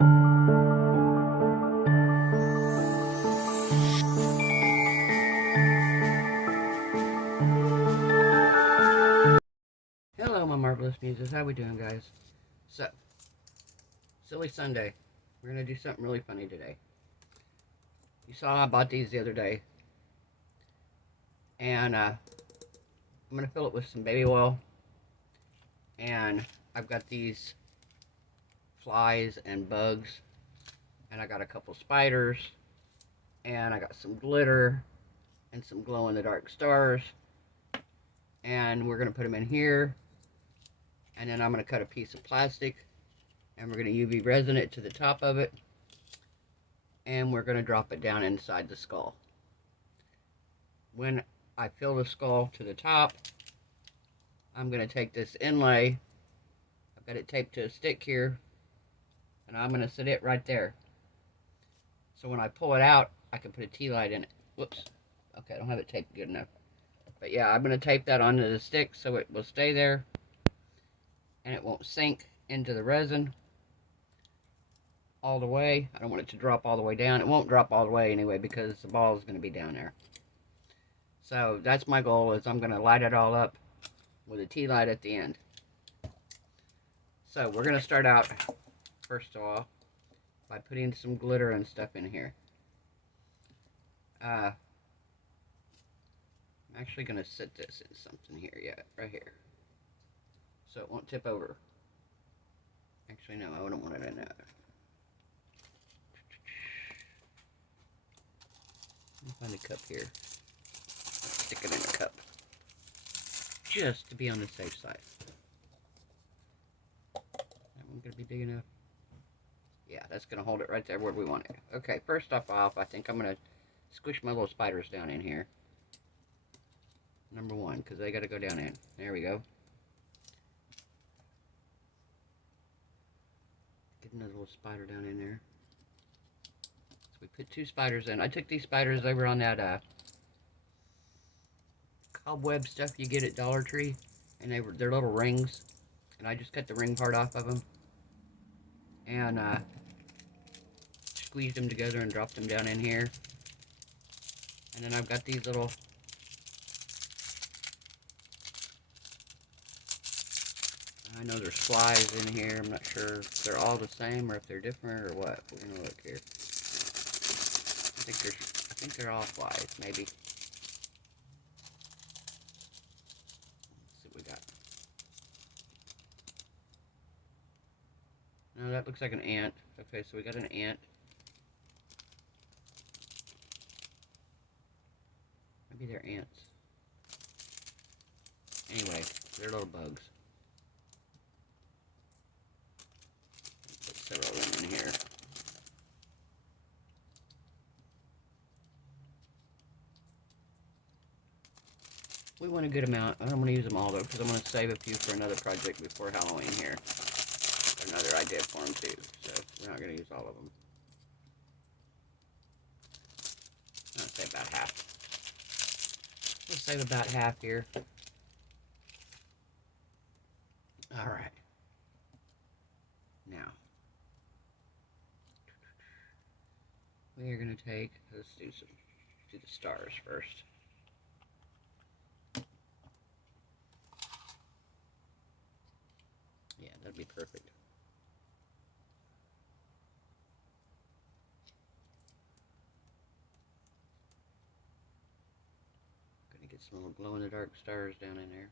Hello, my marvelous muses. How we doing, guys? So, silly Sunday. We're gonna do something really funny today. You saw I bought these the other day, and I'm gonna fill it with some baby oil. And I've got these flies and bugs, and I got a couple spiders, and I got some glitter and some glow-in-the-dark stars. And we're gonna put them in here, and then I'm gonna cut a piece of plastic, and we're gonna UV resin it to the top of it, and we're gonna drop it down inside the skull. When I fill the skull to the top, I'm gonna take this inlay, I've got it taped to a stick here, and I'm gonna set it right there. So when I pull it out, I can put a tea light in it. Whoops. Okay, I don't have it taped good enough. But yeah, I'm gonna tape that onto the stick so it will stay there, and it won't sink into the resin all the way. I don't want it to drop all the way down. It won't drop all the way anyway because the ball is going to be down there. So that's my goal, is I'm going to light it all up with a tea light at the end. So we're going to start out, first of all, by putting some glitter and stuff in here. I'm actually going to set this in something here, yeah, right here, so it won't tip over. Actually, no, I wouldn't want it in that. Let me find a cup here. Stick it in a cup, just to be on the safe side. That one gonna be big enough? Yeah, that's gonna hold it right there where we want it. Okay, first off, I think I'm gonna squish my little spiders down in here. Number one, because they gotta go down in. There we go. Get another little spider down in there. So we put two spiders in. I took these spiders over on that cobweb stuff you get at Dollar Tree, and they're little rings, and I just cut the ring part off of them, and squeezed them together and dropped them down in here. And then I've got these little I know there's flies in here. I'm not sure if they're all the same or if they're different or what. We're gonna look here. I think they're all flies, maybe. Let's see what we got. No, that looks like an ant. Okay, so we got an ant. Maybe they're ants. Anyway, they're little bugs. Put several of them in here. We want a good amount. I don't want to use them all though, because I'm going to save a few for another project before Halloween here. Got another idea for them too, so we're not going to use all of them. I'll say about half. We'll save about half here. Alright. Now, we are going to take, let's do the stars first. Yeah, that'd be perfect. Gonna get some little glow-in-the-dark stars down in there.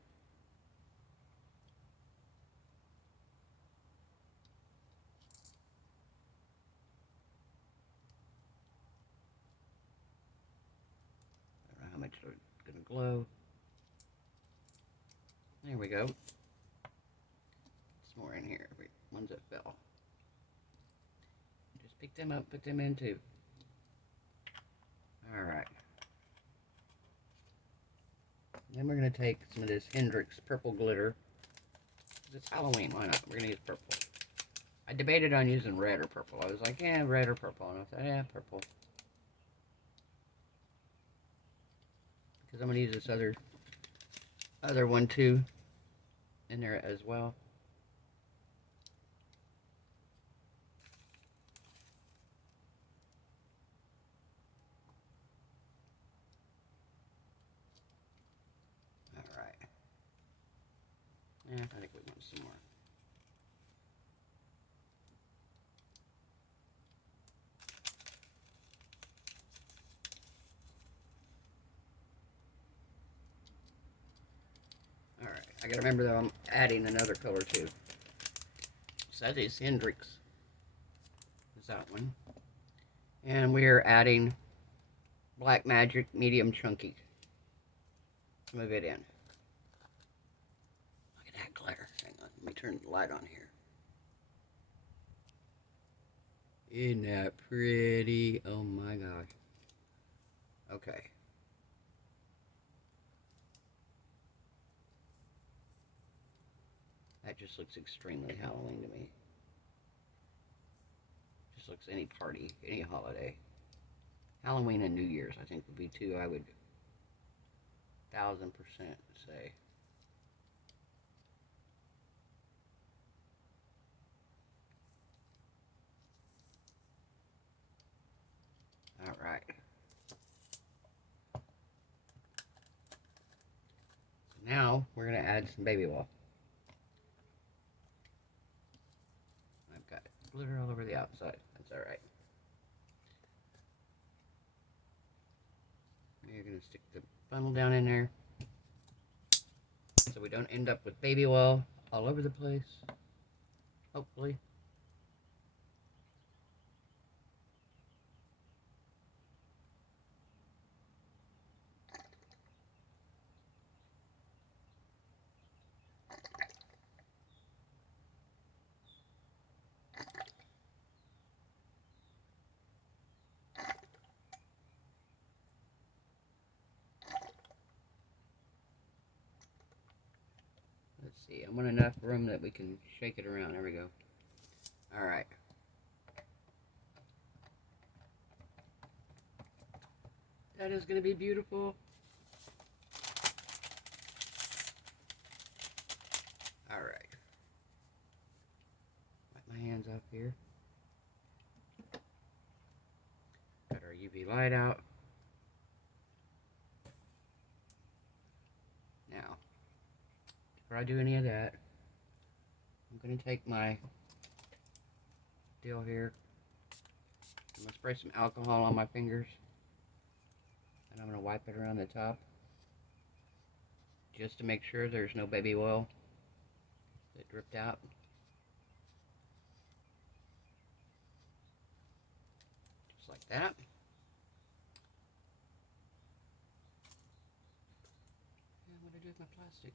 I don't know how much they're gonna glow. There we go. Some more in here. Ones that fell. Just pick them up, put them in too. Alright. Then we're going to take some of this Hendrix purple glitter. It's Halloween, why not? We're going to use purple. I debated on using red or purple. I was like, yeah, red or purple. And I thought, yeah, purple. Because I'm going to use this other one too in there as well. I think we want some more. Alright, I gotta remember though I'm adding another color too. So that is Hendrix. Is that one. And we are adding Black Magic Medium Chunky. Let's move it in. Look at that glare. Hang on, let me turn the light on here. Isn't that pretty? Oh my gosh. Okay. That just looks extremely Halloween to me. Just looks any party, any holiday. Halloween and New Year's, I think, would be two I would 1000% say. Alright. So now we're going to add some baby wool. I've got glitter all over the outside. That's alright. We're going to stick the funnel down in there so we don't end up with baby wool all over the place. Hopefully. Let's see, I want enough room that we can shake it around. There we go. Alright. That is going to be beautiful. Alright. Wipe my hands off here. Got our UV light out. Now, before I do any of that, I'm going to take my deal here. I'm going to spray some alcohol on my fingers. And I'm going to wipe it around the top. Just to make sure there's no baby oil that dripped out. Just like that. And what do I do with my plastic?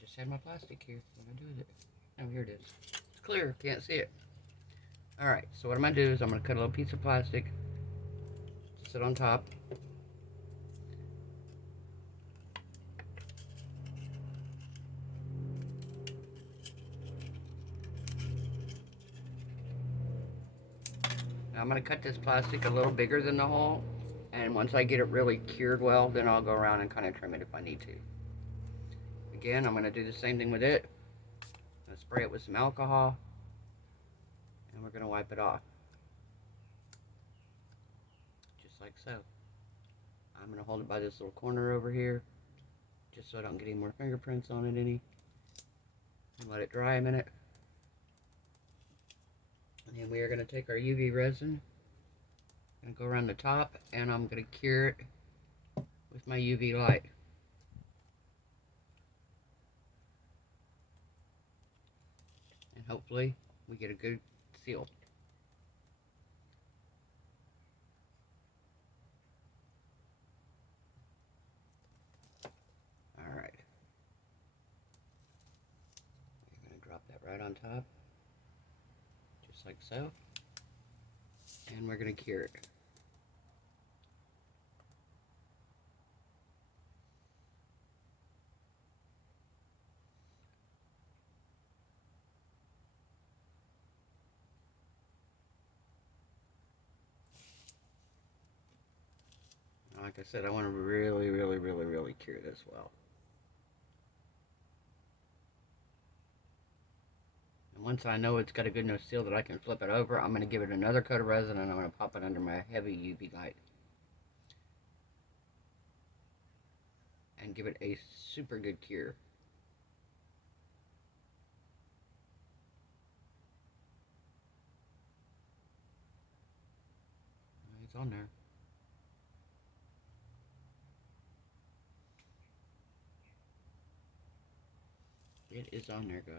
Just had my plastic here. What do I do with it? Oh, here it is. It's clear. Can't see it. Alright, so what I'm going to do is I'm going to cut a little piece of plastic to sit on top. Now I'm going to cut this plastic a little bigger than the hole, and once I get it really cured well, then I'll go around and kind of trim it if I need to. Again, I'm going to do the same thing with it. I'm going to spray it with some alcohol, and we're going to wipe it off. Just like so. I'm going to hold it by this little corner over here, just so I don't get any more fingerprints on it any. And let it dry a minute. And then we are going to take our UV resin and go around the top, and I'm going to cure it with my UV light. And hopefully we get a good seal. Alright. We're going to drop that right on top. Just like so. And we're going to cure it. Like I said, I want to really cure this well. And once I know it's got a good enough seal that I can flip it over, I'm going to give it another coat of resin and I'm going to pop it under my heavy UV light. and give it a super good cure. It's on there. It is on there, guys.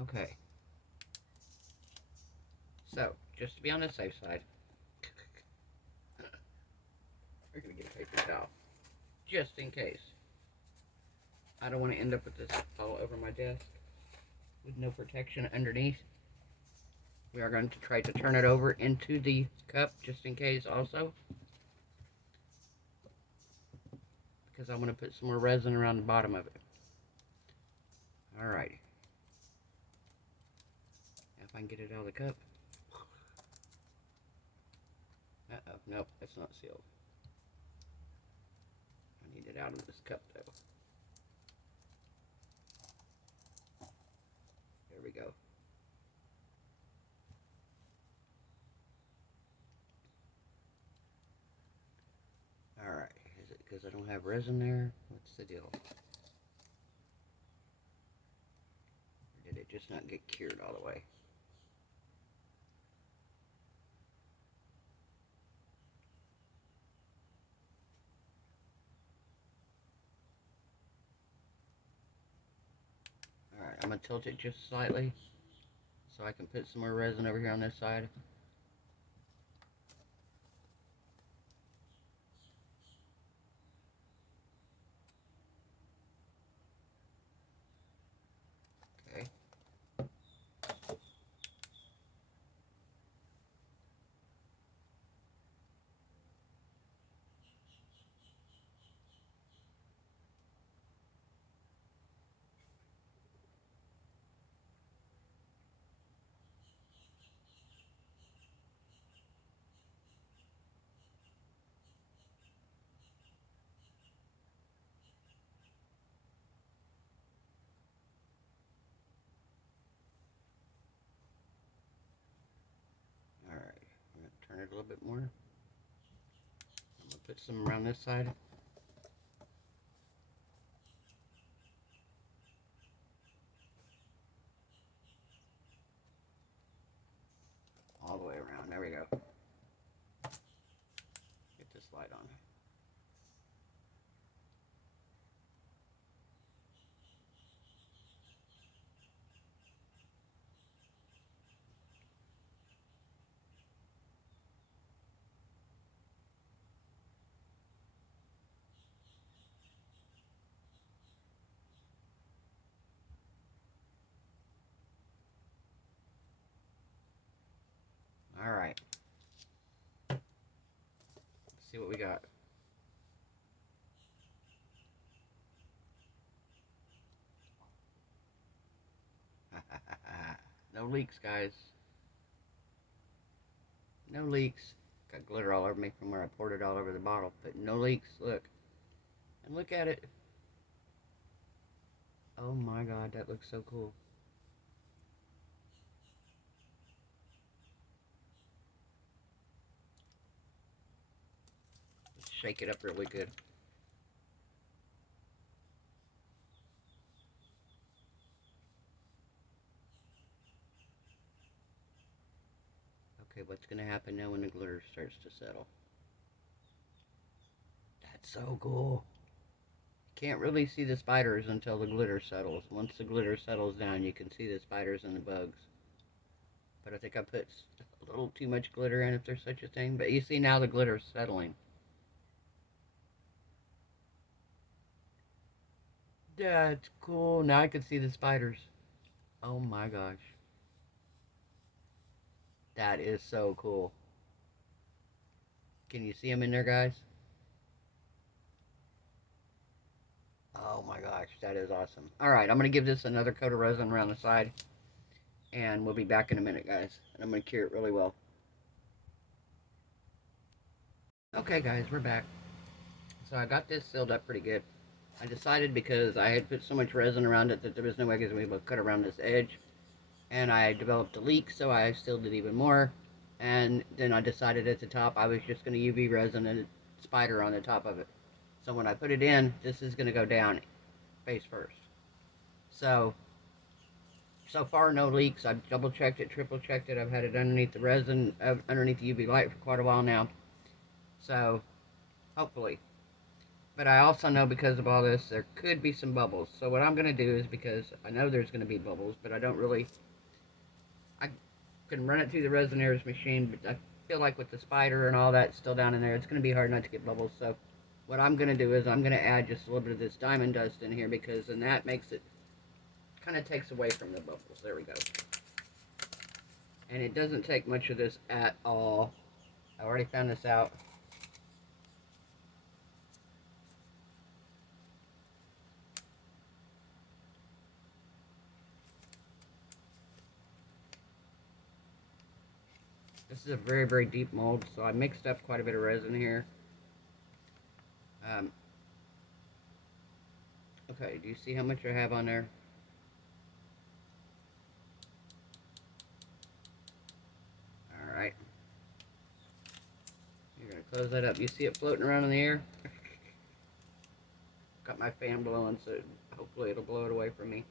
Okay. So, just to be on the safe side, we're going to get a paper towel. Just in case. I don't want to end up with this all over my desk with no protection underneath. We are going to try to turn it over into the cup just in case also. Because I'm going to put some more resin around the bottom of it. Alright. If I can get it out of the cup. Uh-oh, nope, it's not sealed. I need it out of this cup though. There we go. Alright, is it because I don't have resin there? What's the deal? Or did it just not get cured all the way? Alright, I'm going to tilt it just slightly so I can put some more resin over here on this side. Okay. Alright, I'm going to turn it a little bit more. I'm going to put some around this side. All the way around. There we go. Get this light on. Alright. Let's see what we got. No leaks, guys. No leaks. Got glitter all over me from where I poured it all over the bottle, but no leaks. Look. And look at it. Oh my god, that looks so cool. Let's shake it up really good. Okay, what's going to happen now when the glitter starts to settle? That's so cool. Can't really see the spiders until the glitter settles. Once the glitter settles down, you can see the spiders and the bugs. But I think I put a little too much glitter in, if there's such a thing. But you see now the glitter's settling. That's cool. Now I can see the spiders. Oh my gosh. That is so cool. Can you see them in there, guys? Oh my gosh, that is awesome. Alright, I'm going to give this another coat of resin around the side. And we'll be back in a minute, guys. And I'm going to cure it really well. Okay, guys, we're back. So I got this sealed up pretty good. I decided because I had put so much resin around it that there was no way I was going to be able to cut around this edge. and I developed a leak, so I sealed it even more. And then I decided at the top I was just going to UV resin and a spider on the top of it. So when I put it in, this is going to go down face first. So far no leaks. I've double checked it, triple checked it. I've had it underneath the resin, underneath the UV light for quite a while now. So hopefully. But I also know because of all this, there could be some bubbles. So what I'm going to do is, because I know there's going to be bubbles, but I don't really, I can run it through the Resiners machine, but I feel like with the spider and all that still down in there, it's going to be hard not to get bubbles. So what I'm going to do is I'm going to add just a little bit of this diamond dust in here, because then that makes it, kind of takes away from the bubbles. There we go. And it doesn't take much of this at all. I already found this out. This is a very, very deep mold, so I mixed up quite a bit of resin here. Okay, do you see how much I have on there? Alright. You're going to close that up. You see it floating around in the air? Got my fan blowing, so hopefully it'll blow it away from me.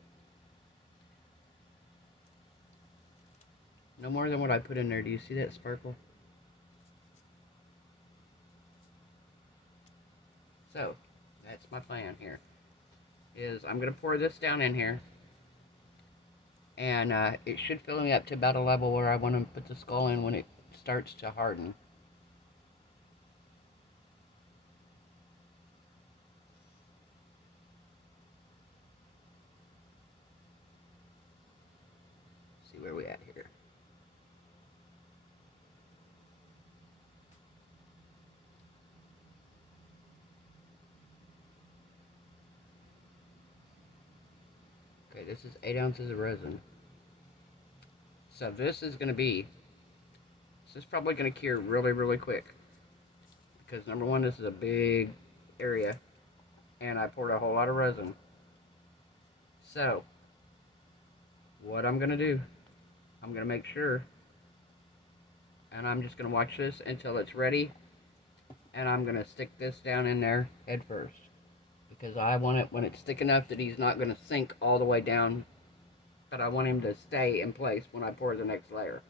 No more than what I put in there. Do you see that sparkle? So, that's my plan here. Is I'm going to pour this down in here. And it should fill me up to about a level where I want to put the skull in when it starts to harden. See where we at here. Okay, this is 8 ounces of resin. So this is going to be, this is probably going to cure really, really quick. Because number one, this is a big area. And I poured a whole lot of resin. So, what I'm going to do, I'm going to make sure, and I'm just going to watch this until it's ready. And I'm going to stick this down in there head first. Because I want it when it's thick enough that he's not going to sink all the way down, but I want him to stay in place when I pour the next layer.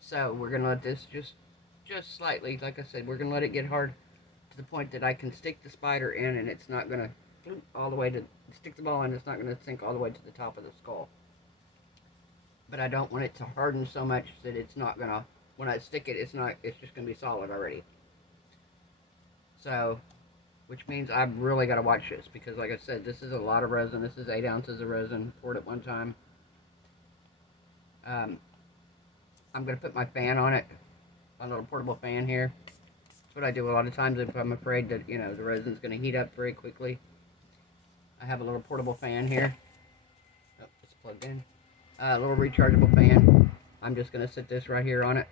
So we're going to let this just slightly, like I said, we're going to let it get hard to the point that I can stick the spider in and it's not going to all the way to, stick the ball in, it's not going to sink all the way to the top of the skull. But I don't want it to harden so much that it's not going to, when I stick it, it's just going to be solid already. So, which means I've really got to watch this, because like I said, this is a lot of resin. This is 8 ounces of resin poured at one time. I'm going to put my fan on it, my little portable fan here. That's what I do a lot of times if I'm afraid that, you know, the resin's going to heat up very quickly. I have a little portable fan here. Oh, it's plugged in. A little rechargeable fan. I'm just going to sit this right here on it,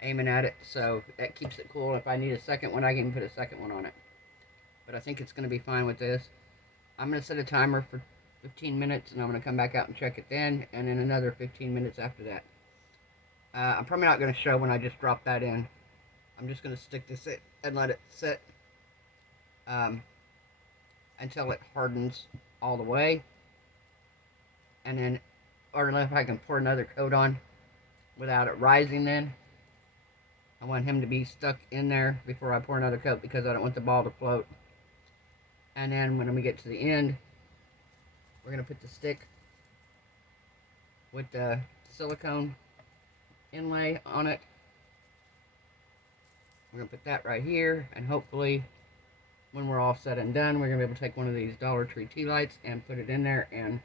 aiming at it, so that keeps it cool. If I need a second one, I can put a second one on it. But I think it's going to be fine with this. I'm going to set a timer for 15 minutes, and I'm going to come back out and check it then, and then another 15 minutes after that. I'm probably not going to show when I just drop that in. I'm just going to stick this in and let it sit until it hardens all the way. And then, or if I can pour another coat on without it rising then. I want him to be stuck in there before I pour another coat, because I don't want the ball to float. And then when we get to the end, we're going to put the stick with the silicone inlay on it. We're going to put that right here, and hopefully when we're all set and done, we're going to be able to take one of these Dollar Tree tea lights and put it in there and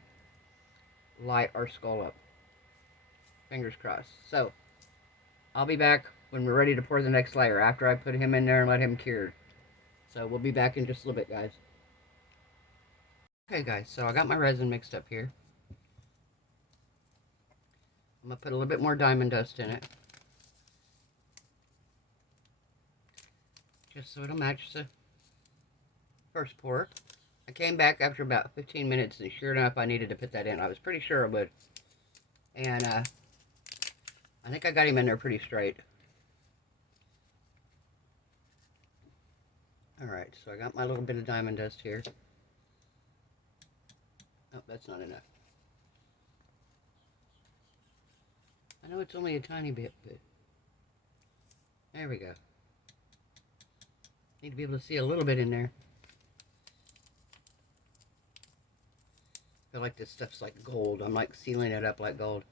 light our skull up. Fingers crossed. So, I'll be back when we're ready to pour the next layer, after I put him in there and let him cure. So, we'll be back in just a little bit, guys. Okay, guys, so I got my resin mixed up here. I'm going to put a little bit more diamond dust in it, just so it'll match the first pour. I came back after about 15 minutes, and sure enough, I needed to put that in. I was pretty sure I would. And I think I got him in there pretty straight. Alright, so I got my little bit of diamond dust here. Oh, that's not enough. I know it's only a tiny bit, but there we go. Need to be able to see a little bit in there. I feel like this stuff's like gold. I'm like sealing it up like gold.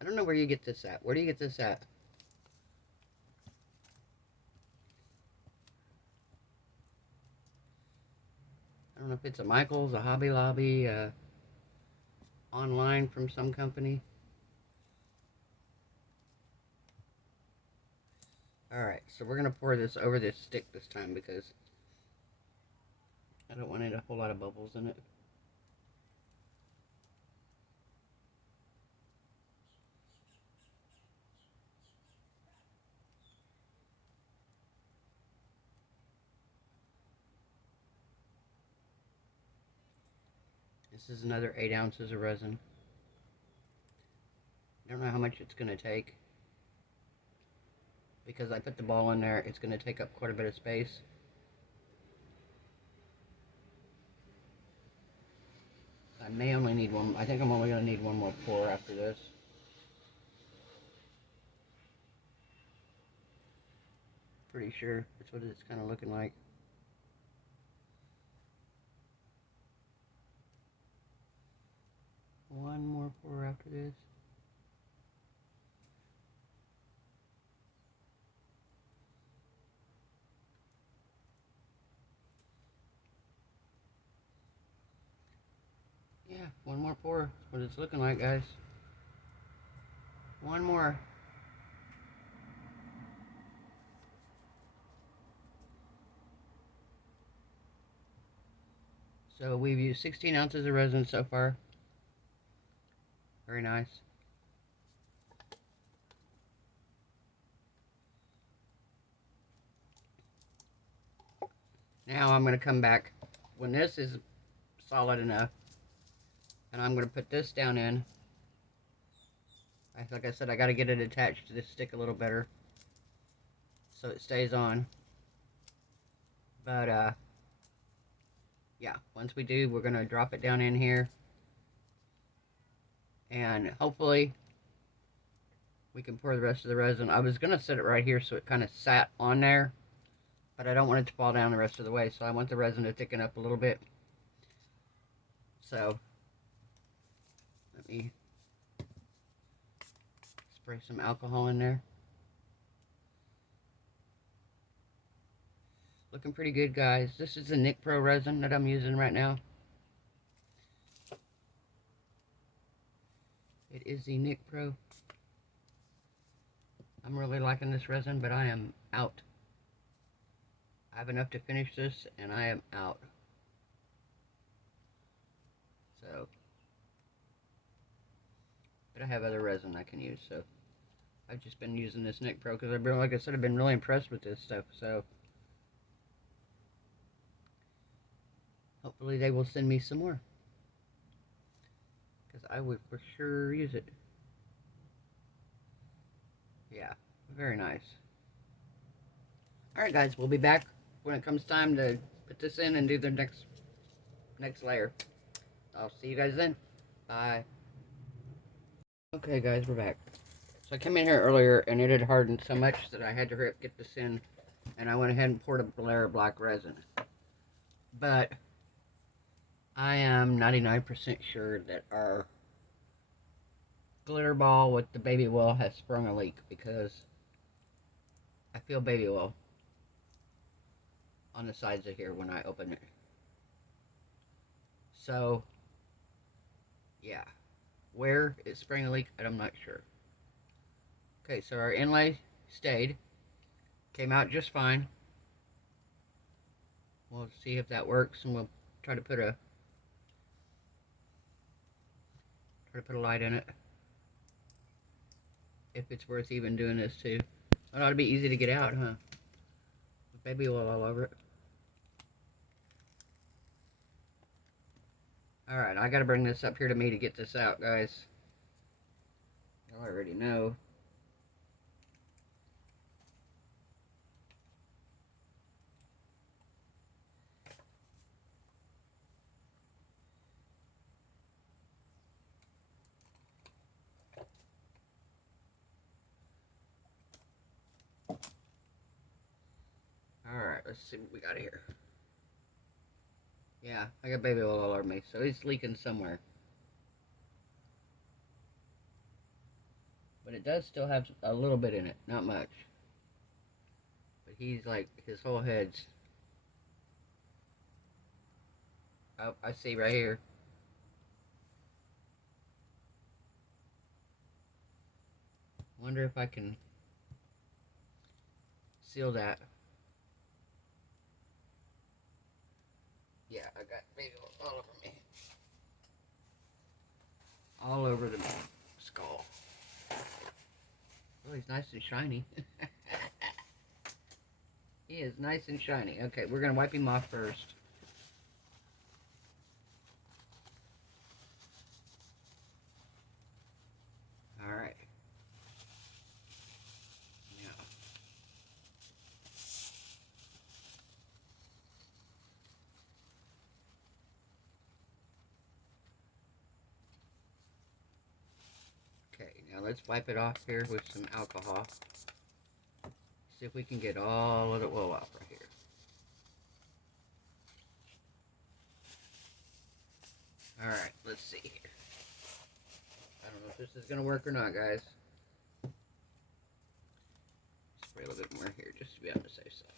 I don't know where you get this at. Where do you get this at? I don't know if it's a Michael's, a Hobby Lobby, online from some company. Alright, so we're going to pour this over this stick this time because I don't want a whole lot of bubbles in it. This is another 8 ounces of resin. I don't know how much it's going to take. Because I put the ball in there, it's going to take up quite a bit of space. I may only need one. I think I'm only going to need one more pour after this. Pretty sure that's what it's kind of looking like. One more pour after this. Yeah, one more pour. That's what it's looking like, guys. One more. So we've used 16 ounces of resin so far. Very nice. Now I'm going to come back when this is solid enough, and I'm going to put this down in. Like I said, I got to get it attached to this stick a little better so it stays on. But yeah, once we do, we're going to drop it down in here, and hopefully we can pour the rest of the resin. I was going to set it right here so it kind of sat on there, but I don't want it to fall down the rest of the way, so I want the resin to thicken up a little bit. So let me spray some alcohol in there. Looking pretty good, guys. This is the Nick Pro resin that I'm using right now. It is the Nick Pro. I'm really liking this resin, but I am out. I have enough to finish this, and I am out. So, but I have other resin I can use, so I've just been using this Nick Pro because I've been, like I said, I've been really impressed with this stuff. So hopefully they will send me some more, because I would for sure use it. Yeah, very nice. Alright guys, we'll be back when it comes time to put this in and do the next layer. I'll see you guys then. Bye. Okay guys, we're back. So I came in here earlier and it had hardened so much that I had to hurry up get this in, and I went ahead and poured a layer of black resin. But I am 99% sure that our glitter ball with the baby oil has sprung a leak, because I feel baby oil on the sides of here when I open it. So yeah, where it sprang a leak, I'm not sure. Okay, so our inlay stayed, came out just fine. We'll see if that works, and we'll try to put a light in it, if it's worth even doing this too. It ought to be easy to get out, huh? With baby oil all over it. Alright, I gotta bring this up here to me to get this out, guys. Y'all already know. Alright, let's see what we got here. Yeah, I got baby oil all over me, so it's leaking somewhere. But it does still have a little bit in it, not much. But he's like, his whole head's... Oh, I see right here. Wonder if I can seal that. Yeah, I got baby oil all over me. All over the skull. Oh, he's nice and shiny. He is nice and shiny. Okay, we're going to wipe him off first. Alright. Now. Okay, now let's wipe it off here with some alcohol. See if we can get all of the oil off right here. Alright, let's see here. I don't know if this is going to work or not, guys. Spray a little bit more here just to be on the safe side.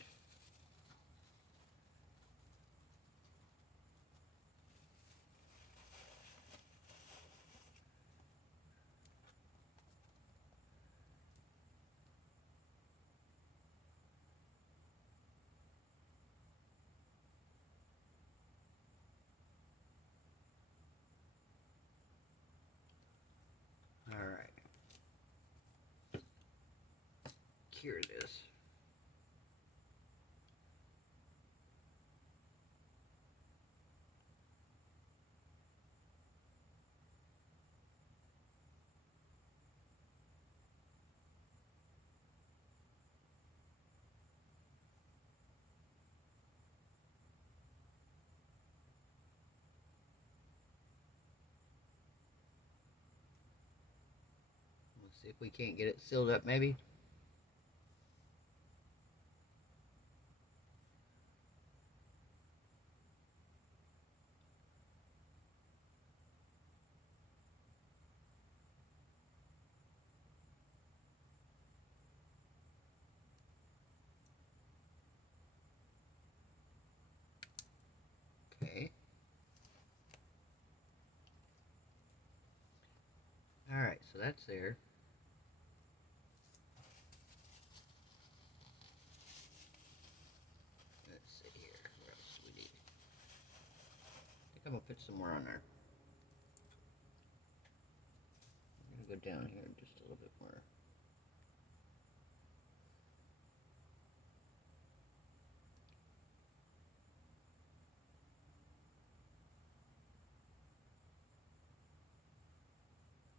Alright. Here it is. Let's see if we can't get it sealed up maybe. Okay. Alright, so that's there. Let's see here. What else do we need? I think I'm going to put some more on there. I'm going to go down here just a little bit more.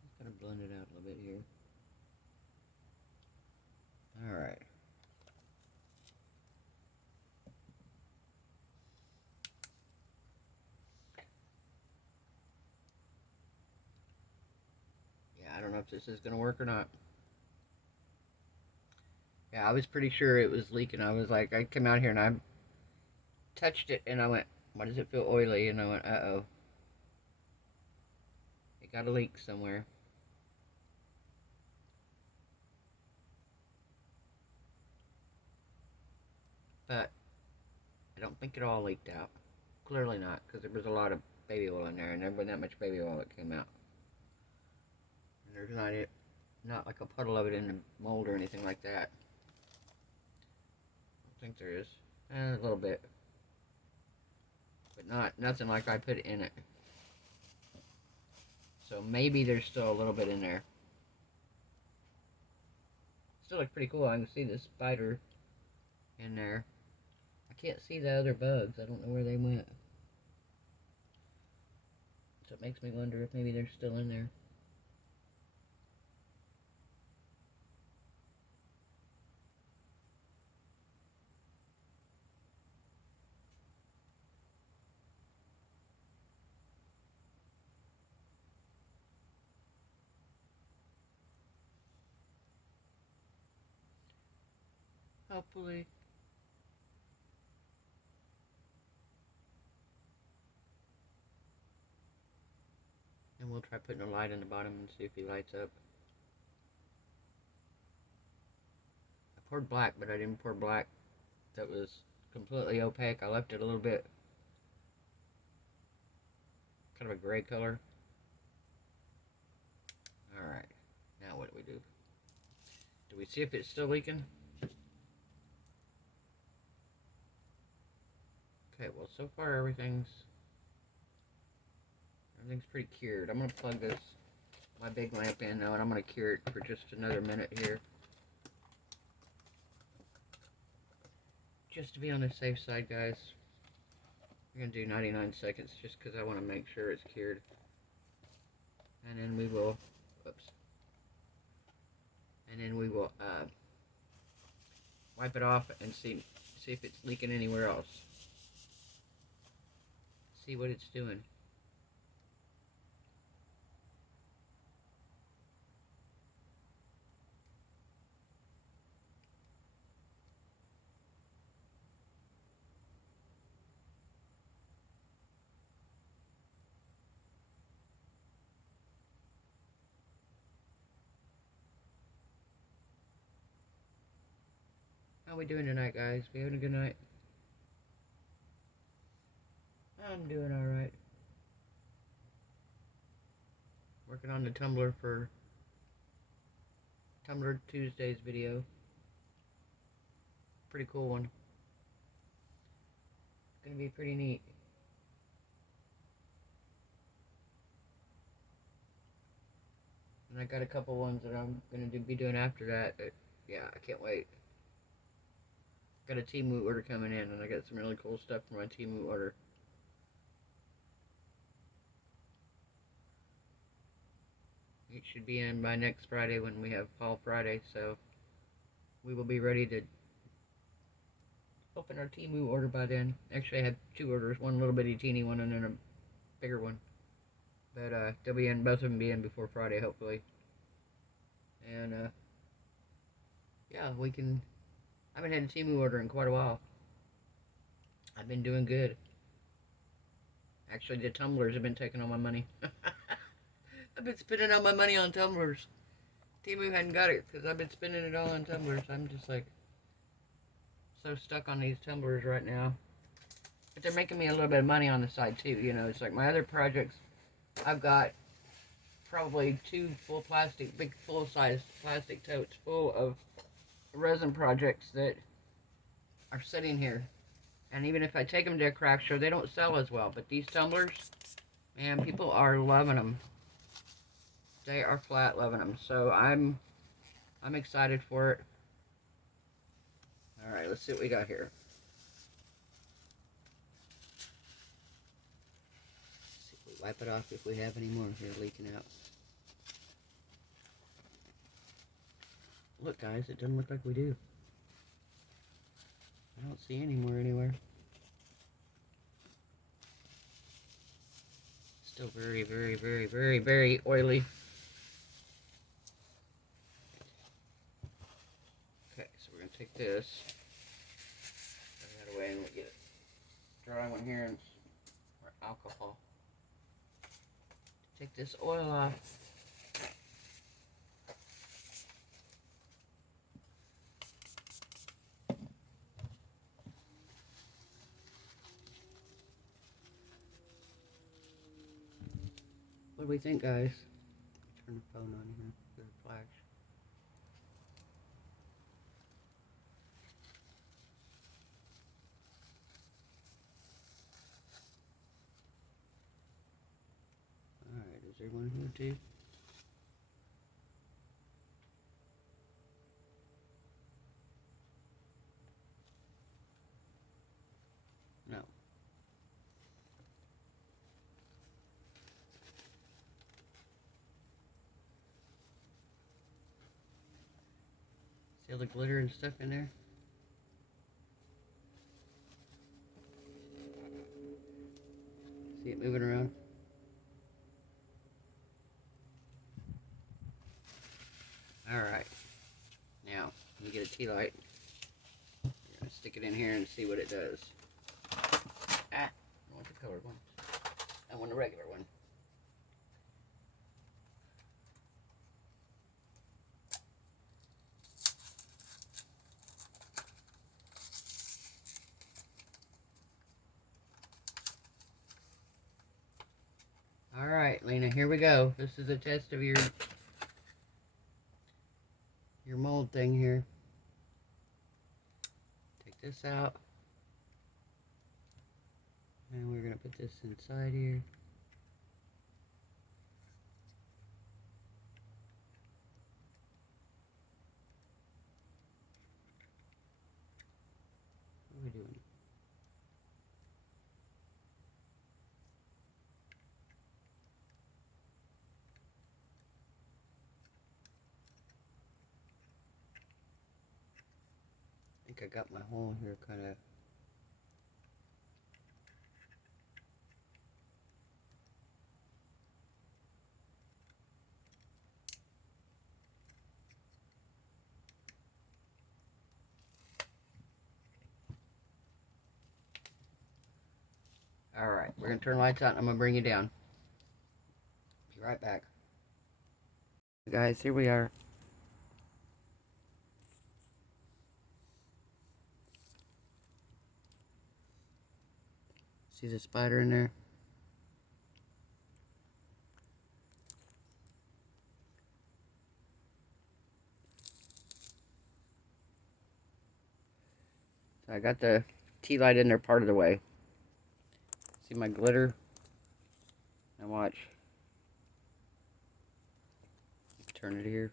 Just going to blend it out a little bit here. Alright. Yeah, I don't know if this is going to work or not. Yeah, I was pretty sure it was leaking. I was like, I came out here and I touched it and I went, why does it feel oily? And I went, uh-oh. It got a leak somewhere. But I don't think it all leaked out. Clearly not, because there was a lot of baby oil in there, and there wasn't that much baby oil that came out. And there's not like a puddle of it in the mold or anything like that. I don't think there is. A little bit. But nothing like I put in it. So maybe there's still a little bit in there. Still looks pretty cool. I can see the spider in there. I can't see the other bugs. I don't know where they went. So it makes me wonder if maybe they're still in there. Hopefully. And we'll try putting a light in the bottom and see if he lights up. I poured black, but I didn't pour black that was completely opaque. I left it a little bit kind of a gray color. Alright, now what do we do? Do we see if it's still leaking? Okay, well so far everything's pretty cured. I'm going to plug my big lamp in now, and I'm going to cure it for just another minute here. Just to be on the safe side, guys. I'm going to do 99 seconds just because I want to make sure it's cured. And then we will, wipe it off and see if it's leaking anywhere else. See what it's doing. How we doing tonight, guys? We having a good night? I'm doing alright. Working on the tumbler for Tumbler Tuesday's video. Pretty cool one. Gonna be pretty neat. And I got a couple ones that I'm gonna be doing after that. Yeah, I can't wait. Got a Temu order coming in, and I got some really cool stuff for my Temu order. It should be in by next Friday when we have Fall Friday, so we will be ready to open our Temu order by then. Actually, I have two orders, one little bitty teeny one and then a bigger one. But they'll be in, both of them be in before Friday, hopefully. And yeah, we can. I haven't had a Temu order in quite a while. I've been doing good. Actually, the tumblers have been taking all my money. I've been spending all my money on tumblers. Temu hadn't got it because I've been spending it all on tumblers. I'm just like so stuck on these tumblers right now. But they're making me a little bit of money on the side too. You know, it's like my other projects. I've got probably two big full-size plastic totes full of resin projects that are sitting here. And even if I take them to a craft show, they don't sell as well. But these tumblers, man, people are loving them. They are flat loving them. So I'm excited for it. Alright, let's see what we got here. Let's see if we wipe it off if we have any more here leaking out. Look, guys, it doesn't look like we do. I don't see any more anywhere. Still very, very, very, very, very oily. Okay, so we're going to take this, turn that away, and we'll get a dry one here and some alcohol. Take this oil off. What do we think, guys? Turn the phone on here. Get a flash. Alright, is there one here too? No. all the glitter and stuff in there. See it moving around? Alright. Now, you get a tea light. You're going to stick it in here and see what it does. I want the colored one. I want a regular one. Alright, Lena, here we go. This is a test of your mold thing here. Take this out. And we're going to put this inside here. What are we doing? I think I got my hole here kind of. Alright, we're going to turn the lights out and I'm going to bring you down. Be right back. Guys, here we are. See the spider in there? So I got the tea light in there part of the way. See my glitter? Now watch. Turn it here.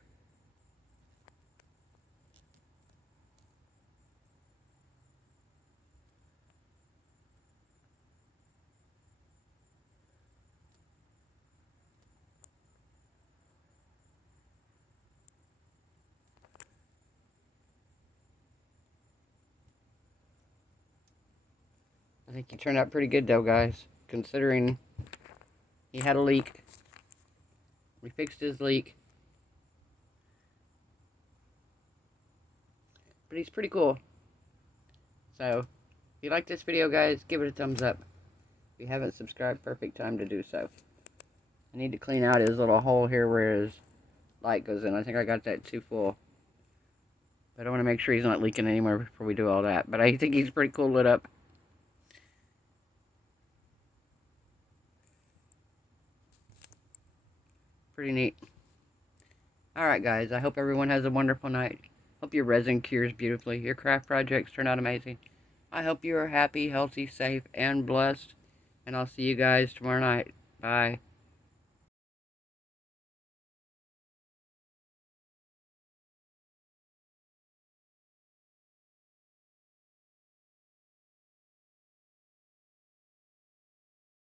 I think he turned out pretty good though, guys, considering he had a leak. We fixed his leak. But he's pretty cool. So, if you like this video, guys, give it a thumbs up. If you haven't subscribed, perfect time to do so. I need to clean out his little hole here where his light goes in. I think I got that too full. But I want to make sure he's not leaking anymore before we do all that. But I think he's pretty cool lit up. Pretty neat. Alright guys, I hope everyone has a wonderful night. Hope your resin cures beautifully. Your craft projects turn out amazing. I hope you are happy, healthy, safe, and blessed. And I'll see you guys tomorrow night. Bye.